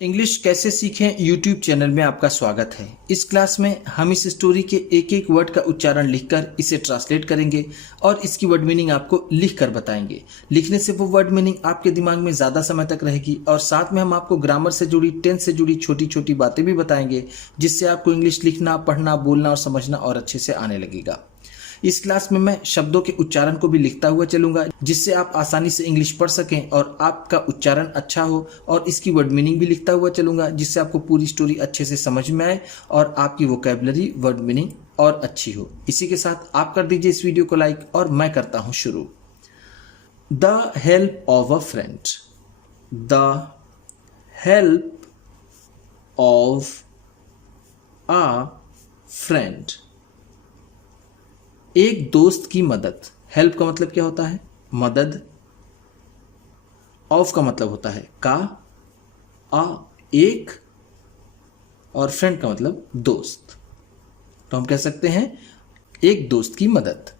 English कैसे सीखें YouTube channel में आपका स्वागत है। इस क्लास में हम इस स्टोरी के एक एक वर्ड का उच्चारण लिखकर इसे ट्रांसलेट करेंगे और इसकी वर्ड मीनिंग आपको लिखकर बताएंगे। लिखने से वो वर्ड मीनिंग आपके दिमाग में ज़्यादा समय तक रहेगी और साथ में हम आपको ग्रामर से जुड़ी, टेंस से जुड़ी छोटी छोटी बातें भी बताएंगे, जिससे आपको इंग्लिश लिखना, पढ़ना, बोलना और समझना और अच्छे से आने लगेगा। इस क्लास में मैं शब्दों के उच्चारण को भी लिखता हुआ चलूंगा, जिससे आप आसानी से इंग्लिश पढ़ सकें और आपका उच्चारण अच्छा हो, और इसकी वर्ड मीनिंग भी लिखता हुआ चलूंगा, जिससे आपको पूरी स्टोरी अच्छे से समझ में आए और आपकी वोकैबुलरी, वर्ड मीनिंग और अच्छी हो। इसी के साथ आप कर दीजिए इस वीडियो को लाइक और मैं करता हूं शुरू। The help of a friend. The help of a friend. एक दोस्त की मदद। हेल्प का मतलब क्या होता है? मदद। ऑफ का मतलब होता है का, एक, और फ्रेंड का मतलब दोस्त। तो हम कह सकते हैं एक दोस्त की मदद।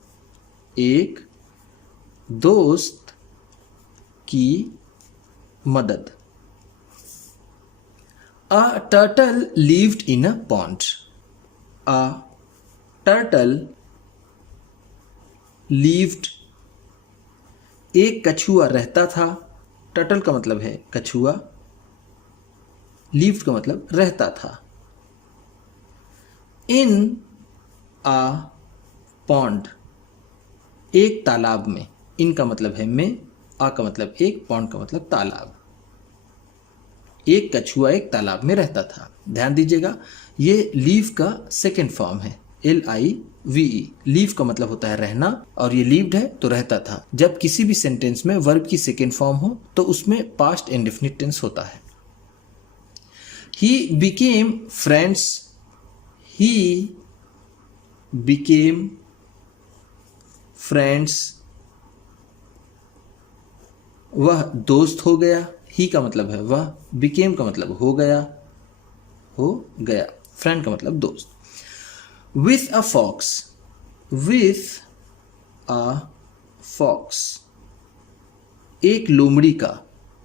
एक दोस्त की मदद। अ turtle lived in a pond. A turtle levied. एक कछुआ रहता था। टर्टल का मतलब है कछुआ, लीव्ड का मतलब रहता था। इन आ पॉन्ड। एक तालाब में। इन का मतलब है में, आ का मतलब एक, पॉन्ड का मतलब तालाब। एक कछुआ एक तालाब में रहता था। ध्यान दीजिएगा, ये लीव का सेकेंड फॉर्म है, LIVE। लीव का मतलब होता है रहना और ये लीव्ड है तो रहता था। जब किसी भी सेंटेंस में वर्ब की सेकेंड फॉर्म हो तो उसमें पास्ट इंडेफिनिट टेंस होता है। He became friends. He became friends. वह दोस्त हो गया। ही का मतलब है वह, बिकेम का मतलब हो गया, फ्रेंड का मतलब दोस्त। With a fox. With a fox. एक लोमड़ी का,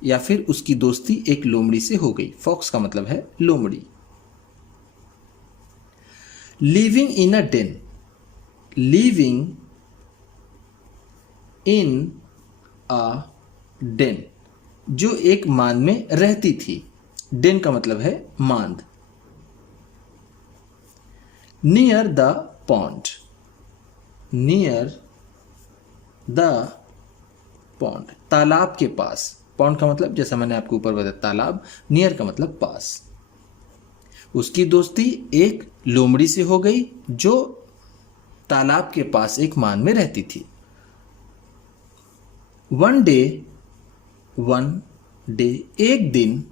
या फिर उसकी दोस्ती एक लोमड़ी से हो गई। फॉक्स का मतलब है लोमड़ी। Living in a den. Living in a den. जो एक मांद में रहती थी। den का मतलब है मांद। Near the pond. Near the pond. तालाब के पास। पॉन्ड का मतलब जैसा मैंने आपको ऊपर बताया तालाब, नियर का मतलब पास। उसकी दोस्ती एक लोमड़ी से हो गई जो तालाब के पास एक मान में रहती थी। वन डे एक दिन।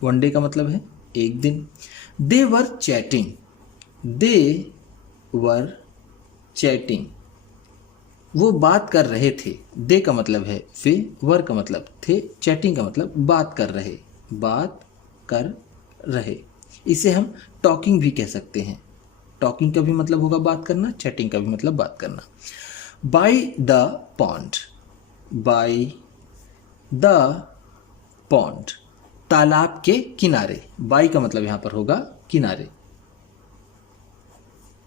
वन डे का मतलब है एक दिन। दे वर चैटिंग। दे वर चैटिंग। वो बात कर रहे थे। दे का मतलब है वे, वर का मतलब थे, चैटिंग का मतलब बात कर रहे। इसे हम टॉकिंग भी कह सकते हैं। टॉकिंग का भी मतलब होगा बात करना, चैटिंग का भी मतलब बात करना। By the pond. By the pond. तालाब के किनारे। बाय का मतलब यहां पर होगा किनारे,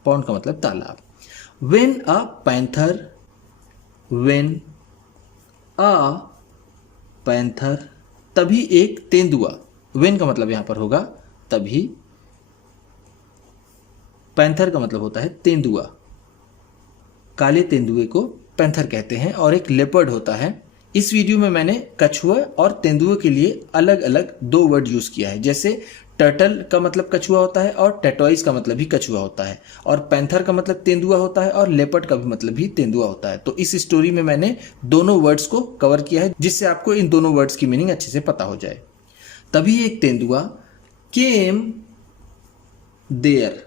पॉन्ड का मतलब तालाब। When a panther. When a panther. तभी एक तेंदुआ। When का मतलब यहां पर होगा तभी, पैंथर का मतलब होता है तेंदुआ। काले तेंदुए को पैंथर कहते हैं और एक लेपर्ड होता है। इस वीडियो में मैंने कछुआ और तेंदुए के लिए अलग अलग दो वर्ड यूज किया है। जैसे टर्टल का मतलब कछुआ होता है और टेटोइस का मतलब भी कछुआ होता है, और पैंथर का मतलब तेंदुआ होता है और लेपर्ड का भी मतलब भी तेंदुआ होता है। तो इस स्टोरी में मैंने दोनों वर्ड्स को कवर किया है, जिससे आपको इन दोनों वर्ड्स की मीनिंग अच्छे से पता हो जाए। तभी एक तेंदुआ केम देयर।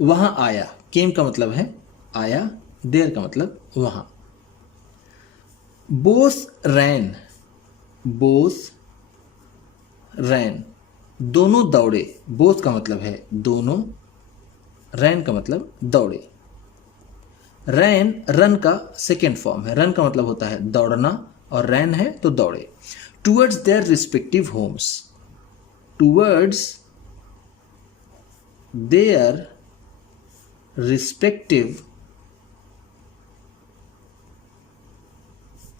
वहां आया। केम का मतलब है आया, देयर का मतलब वहां। बोथ रैन। बोथ रैन। दोनों दौड़े। बोथ का मतलब है दोनों, रैन का मतलब दौड़े। रैन रन का सेकेंड फॉर्म है। रन का मतलब होता है दौड़ना और रैन है तो दौड़े। Towards their respective homes. towards their respective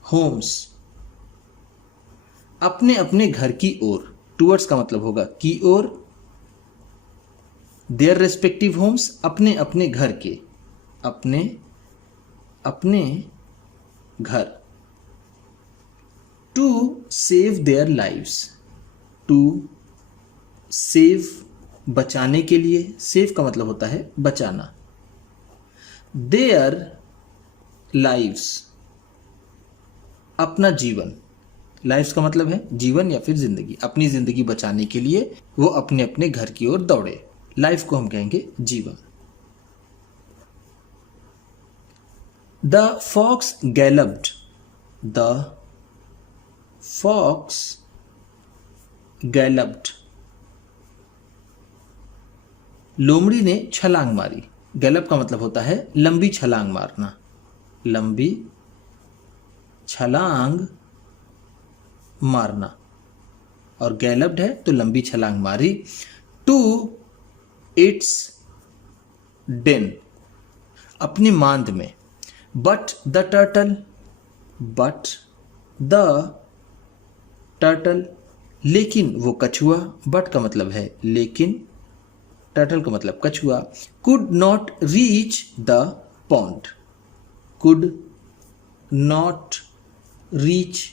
homes, अपने अपने घर की ओर। टूवर्ड्स का मतलब होगा की ओर, देयर रेस्पेक्टिव होम्स अपने अपने घर के, अपने अपने घर। To save their lives, to save बचाने के लिए, सेव का मतलब होता है बचाना। देयर लाइव्स अपना जीवन, लाइफ्स का मतलब है जीवन या फिर जिंदगी, अपनी जिंदगी बचाने के लिए वो अपने अपने घर की ओर दौड़े। लाइफ को हम कहेंगे जीवन। द फॉक्स गैलप्ड, द फॉक्स गैलप्ड, लोमड़ी ने छलांग मारी। गैलप का मतलब होता है लंबी छलांग मारना, लंबी छलांग मारना, और गैलप्ड है तो लंबी छलांग मारी। टू इट्स डेन, अपनी मांद में। But the turtle, but the turtle, लेकिन वो कछुआ, बट का मतलब है लेकिन, टर्टल का मतलब कछुआ। Could not reach the pond, could not reach,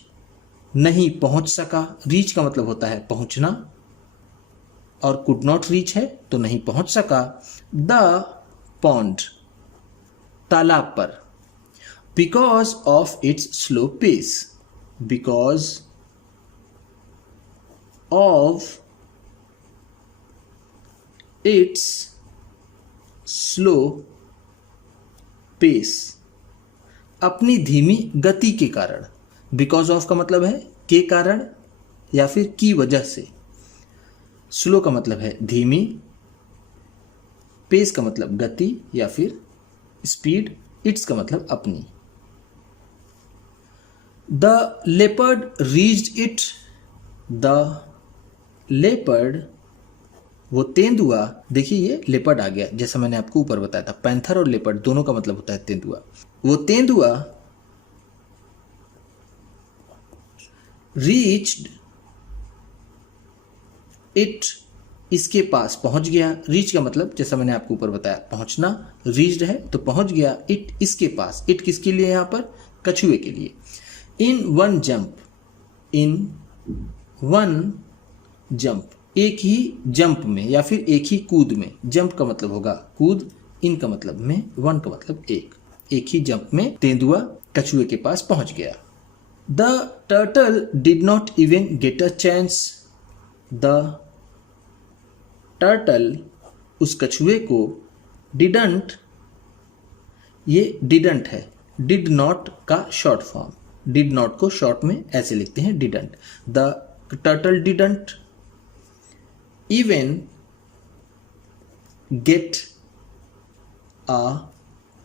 नहीं पहुंच सका। रीच का मतलब होता है पहुंचना, और कुड नॉट रीच है तो नहीं पहुंच सका। द पॉन्ड, तालाब पर। Because of its slow pace, because of its slow pace, अपनी धीमी गति के कारण। बिकॉज ऑफ का मतलब है के कारण या फिर की वजह से। स्लो का मतलब है धीमी, पेस का मतलब गति या फिर स्पीड, इट्स का मतलब अपनी। The leopard reached it, the leopard, वो तेंदुआ। देखिए ये लेपर्ड आ गया, जैसा मैंने आपको ऊपर बताया था, पैंथर और लेपर्ड दोनों का मतलब होता है तेंदुआ। वो तेंदुआ रीच्ड इट, इसके पास पहुंच गया। रीच का मतलब जैसा मैंने आपको ऊपर बताया पहुंचना, रीच्ड है तो पहुंच गया। इट इसके पास, इट किसके लिए यहां पर, कछुए के लिए। In one jump, in one jump, एक ही जंप में या फिर एक ही कूद में। जंप का मतलब होगा कूद, इन का मतलब में, वन का मतलब एक। एक ही जंप में तेंदुआ कछुए के पास पहुंच गया। The turtle did not even get a chance, the turtle, उस कछुए को, डिडंट, ये डिडंट है, डिड नॉट का शॉर्ट फॉर्म। डिड नॉट को शॉर्ट में ऐसे लिखते हैं didn't. The turtle didn't even get a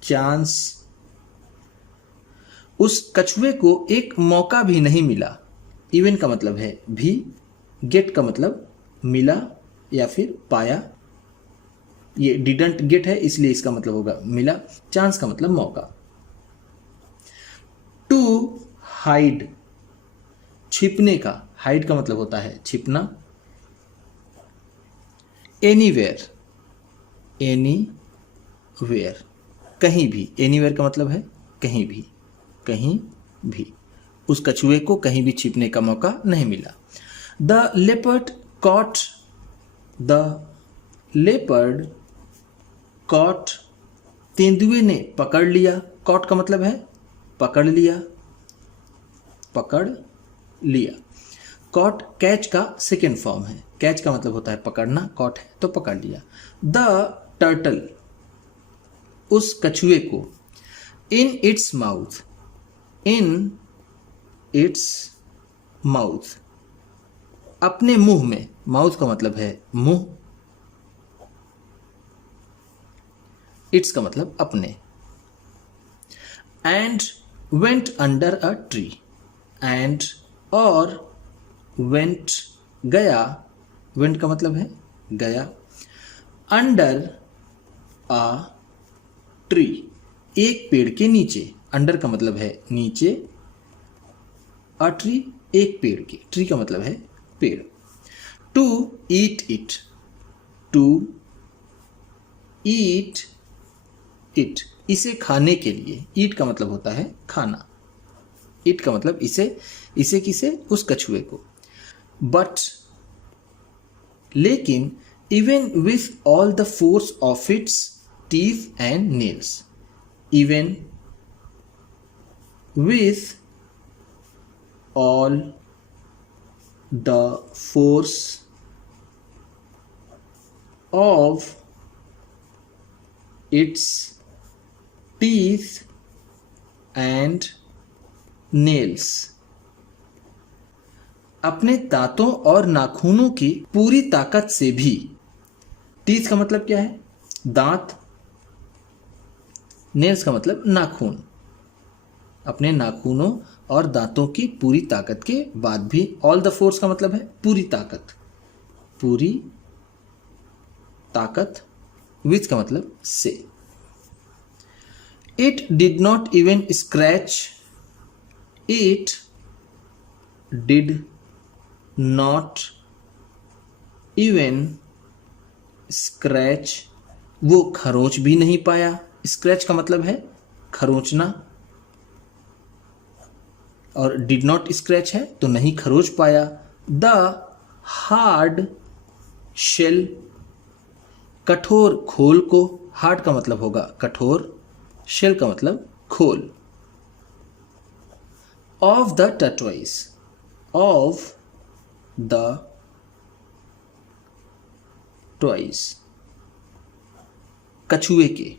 chance, उस कछुए को एक मौका भी नहीं मिला। इवन का मतलब है भी, गेट का मतलब मिला या फिर पाया। ये डिडंट गेट है इसलिए इसका मतलब होगा मिला। चांस का मतलब मौका। टू हाइड, छिपने का, हाइड का मतलब होता है छिपना। एनीवेयर, एनीवेयर, कहीं भी। एनीवेयर का मतलब है कहीं भी, कहीं भी। उस कछुए को कहीं भी छिपने का मौका नहीं मिला। The leopard caught, the leopard caught, तेंदुए ने पकड़ लिया। कॉट का मतलब है पकड़ लिया, पकड़ लिया। कॉट कैच का सेकेंड फॉर्म है। कैच का मतलब होता है पकड़ना, कॉट है तो पकड़ लिया। द टर्टल, उस कछुए को, in its mouth, in its mouth, अपने मुंह में। माउथ का मतलब है मुंह, इट्स का मतलब अपने। And went under a tree, and और वेंट गया, वेंट का मतलब है गया। अंडर अ ट्री, एक पेड़ के नीचे। अंडर का मतलब है नीचे, अ ट्री एक पेड़ के, ट्री का मतलब है पेड़। To eat it, to eat it, इसे खाने के लिए। ईट का मतलब होता है खाना, इट का मतलब इसे, इसे किसे, उस कछुए को। बट लेकिन, even with all the force of its teeth and nails, even with all the force of its teeth and nails, अपने दांतों और नाखूनों की पूरी ताकत से भी। टीथ का मतलब क्या है? दांत। नेल्स का मतलब नाखून। अपने नाखूनों और दांतों की पूरी ताकत के बाद भी। ऑल द फोर्स का मतलब है पूरी ताकत, पूरी ताकत। विथ का मतलब से। It did not even scratch, it did not even scratch, वो खरोंच भी नहीं पाया। स्क्रैच का मतलब है खरोंचना, और डिड नॉट स्क्रैच है तो नहीं खरोच पाया। द हार्ड शेल, कठोर खोल को। हार्ड का मतलब होगा कठोर, शेल का मतलब खोल। Of the टर्टवाइज, of the twice, कछुए के।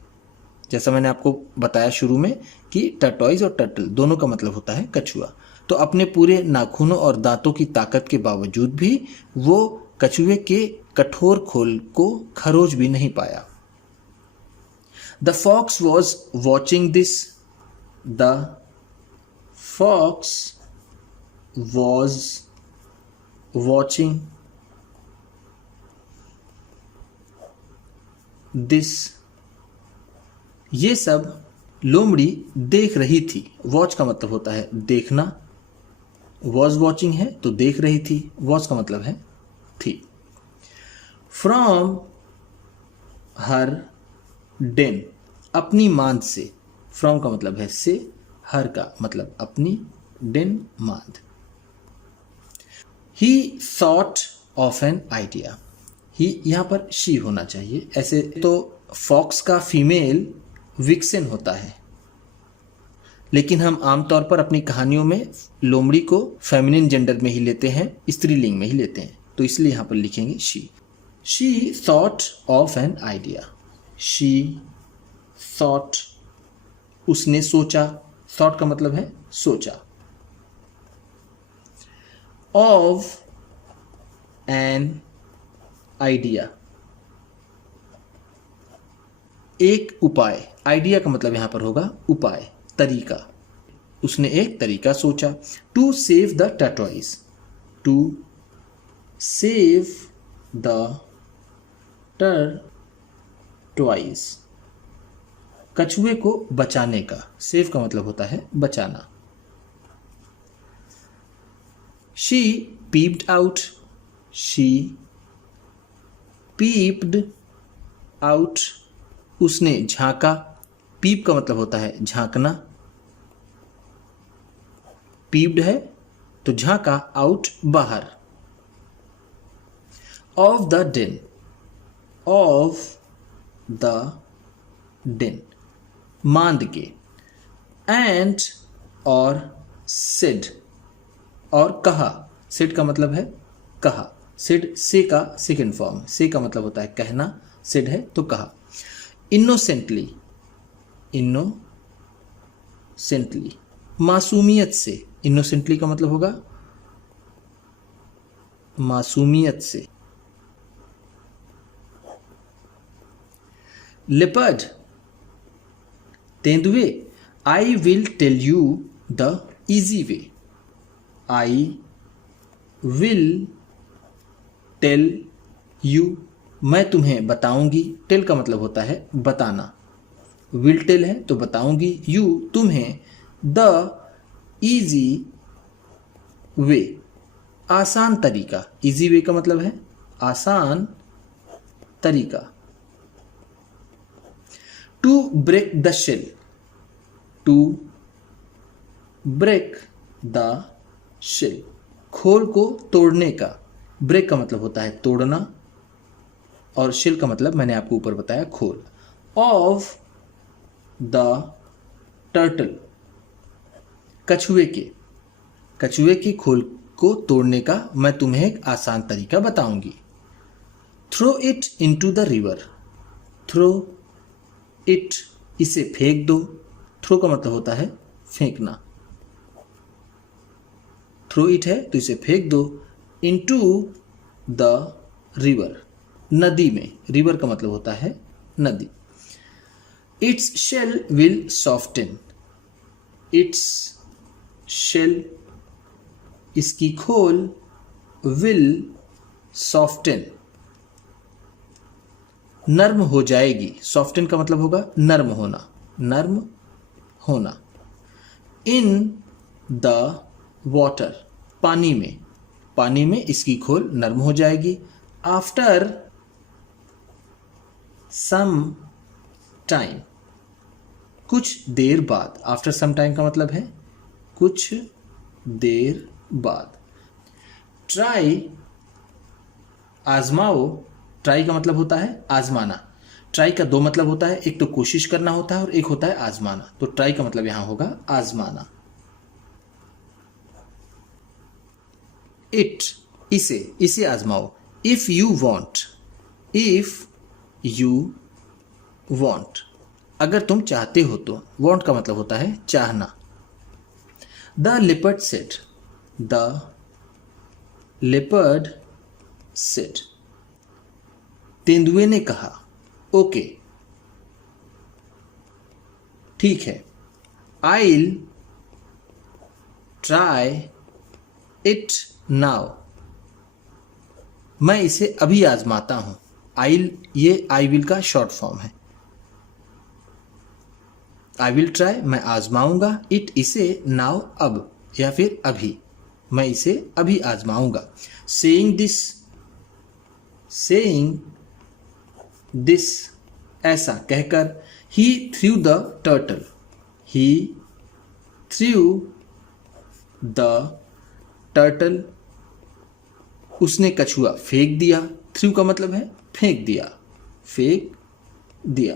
जैसा मैंने आपको बताया शुरू में कि टर्टॉइज और टर्टल दोनों का मतलब होता है कछुआ। तो अपने पूरे नाखूनों और दांतों की ताकत के बावजूद भी वो कछुए के कठोर खोल को खरोच भी नहीं पाया। The fox was watching this, the fox was watching this, ये सब लोमड़ी देख रही थी। वॉच का मतलब होता है देखना, वॉज वॉचिंग है तो देख रही थी, वॉच का मतलब है थी। फ्रॉम हर डेन, अपनी मांद से। फ्रॉम का मतलब है से, हर का मतलब अपनी, डेन मांद। He thought of an idea, he यहां पर शी होना चाहिए। ऐसे तो फॉक्स का फीमेल विक्सेन होता है, लेकिन हम आमतौर पर अपनी कहानियों में लोमड़ी को फेमिनिन जेंडर में ही लेते हैं, स्त्रीलिंग में ही लेते हैं, तो इसलिए यहां पर लिखेंगे she. She thought of an idea, she thought, उसने सोचा। थॉट का मतलब है सोचा। ऑफ एन आइडिया, एक उपाय। आइडिया का मतलब यहां पर होगा उपाय, तरीका। उसने एक तरीका सोचा। To save the tortoise, to save the tortoise, कछुए को बचाने का। सेव का मतलब होता है बचाना। She peeped out, she peeped out, उसने झांका। पीप का मतलब होता है झांकना, पीप्ड है तो झांका, आउट बाहर। Of the den, of the den मांद के। एंड और सेड, और कहा। सेड का मतलब है कहा। सेड से का सेकेंड फॉर्म, से का मतलब होता है कहना, सेड है तो कहा। इनोसेंटली, इनोसेंटली मासूमियत से। इनोसेंटली का मतलब होगा मासूमियत से। लेपर्ड, तेंदुए। I will tell you the easy way, I will tell you, मैं तुम्हें बताऊंगी। टेल का मतलब होता है बताना, विल टेल है तो बताऊंगी, यू तुम्हें, द इजी वे आसान तरीका, इजी वे का मतलब है आसान तरीका। To break the shell, to break the shell खोल को तोड़ने का, ब्रेक का मतलब होता है तोड़ना और शेल का मतलब मैंने आपको ऊपर बताया खोल। ऑफ द टर्टल कछुए के खोल को तोड़ने का मैं तुम्हें एक आसान तरीका बताऊंगी। Throw it into the river, throw it इसे फेंक दो, थ्रो का मतलब होता है फेंकना, थ्रो इट है तो इसे फेंक दो, इनटू द रिवर नदी में, रिवर का मतलब होता है नदी। Its shell will soften, its shell इसकी खोल, विल सॉफ्टन नर्म हो जाएगी, सॉफ्टन का मतलब होगा नर्म होना, नर्म होना। इन द वाटर पानी में इसकी खोल नर्म हो जाएगी। आफ्टर सम टाइम कुछ देर बाद, आफ्टर सम टाइम का मतलब है कुछ देर बाद। ट्राई आजमाओ, ट्राई का मतलब होता है आजमाना, ट्राई का दो मतलब होता है, एक तो कोशिश करना होता है और एक होता है आजमाना, तो ट्राई का मतलब यहां होगा आजमाना। इट इसे आजमाओ। इफ यू वॉन्ट अगर तुम चाहते हो तो, वॉन्ट का मतलब होता है चाहना। The leopard said, the leopard said तेंदुए ने कहा, ओके ठीक है। आइल ट्राई इट नाउ मैं इसे अभी आजमाता हूं। आइल ये आई विल का शॉर्ट फॉर्म है। आई विल ट्राई मैं आजमाऊंगा, इट इसे, नाउ अब या फिर अभी, मैं इसे अभी आजमाऊंगा। सेइंग दिस ऐसा कहकर, he threw the turtle, he threw the turtle उसने कछुआ फेंक दिया। थ्रू का मतलब है फेंक दिया, फेंक दिया।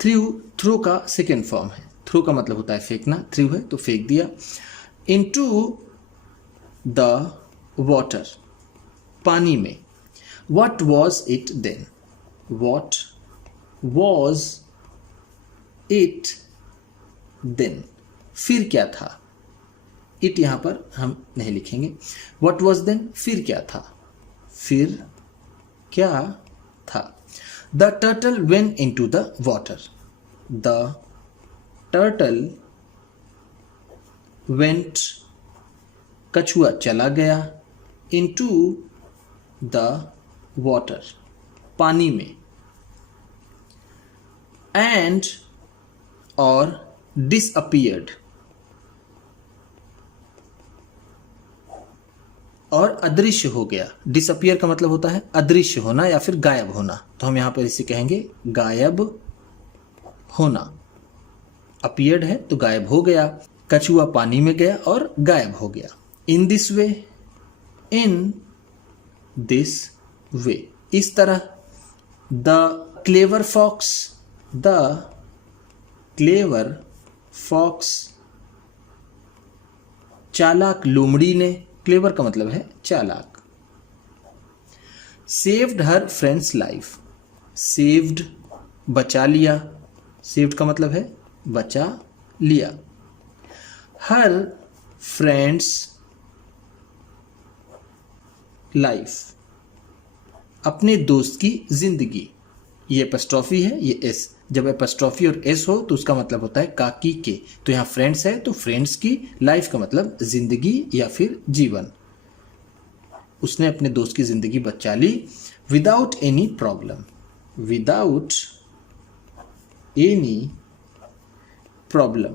थ्रो का सेकेंड फॉर्म है, थ्रो का मतलब होता है फेंकना, थ्रू है तो फेंक दिया। इनटू द वाटर पानी में। What was it then, what was it then फिर क्या था। इट यहां पर हम नहीं लिखेंगे। व्हाट वॉज देन फिर क्या था, फिर क्या था। The turtle went into the water, the turtle went कछुआ चला गया, इनटू द वाटर पानी में। एंड और डिसअपियर्ड और अदृश्य हो गया। डिसअपियर का मतलब होता है अदृश्य होना या फिर गायब होना, तो हम यहां पर इसे कहेंगे गायब होना। अपीयर्ड है तो गायब हो गया, कछुआ पानी में गया और गायब हो गया। इन दिस वे इस तरह। द क्लेवर फॉक्स चालाक लोमड़ी ने, क्लेवर का मतलब है चालाक। सेव्ड हर फ्रेंड्स लाइफ, सेव्ड बचा लिया, सेव्ड का मतलब है बचा लिया। हर फ्रेंड्स लाइफ अपने दोस्त की जिंदगी। ये एपस्ट्रॉफी है, ये एस, जब एपस्ट्रॉफी और एस हो तो उसका मतलब होता है काकी के, तो यहाँ फ्रेंड्स है तो फ्रेंड्स की, लाइफ का मतलब जिंदगी या फिर जीवन। उसने अपने दोस्त की ज़िंदगी बचा ली without any problem, without any problem,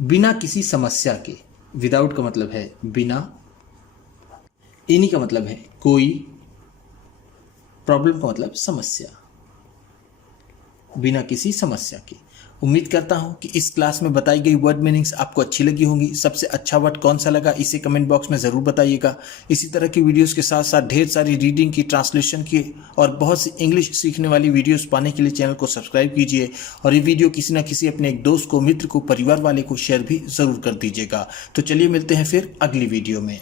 बिना किसी समस्या के। विदाउट का मतलब है बिना, एनी का मतलब है कोई, प्रॉब्लम का मतलब समस्या, बिना किसी समस्या के। उम्मीद करता हूं कि इस क्लास में बताई गई वर्ड मीनिंग्स आपको अच्छी लगी होंगी। सबसे अच्छा वर्ड कौन सा लगा इसे कमेंट बॉक्स में ज़रूर बताइएगा। इसी तरह की वीडियोस के साथ साथ ढेर सारी रीडिंग की, ट्रांसलेशन की और बहुत सी इंग्लिश सीखने वाली वीडियोस पाने के लिए चैनल को सब्सक्राइब कीजिए और ये वीडियो किसी न किसी अपने एक दोस्त को, मित्र को, परिवार वाले को शेयर भी ज़रूर कर दीजिएगा। तो चलिए मिलते हैं फिर अगली वीडियो में।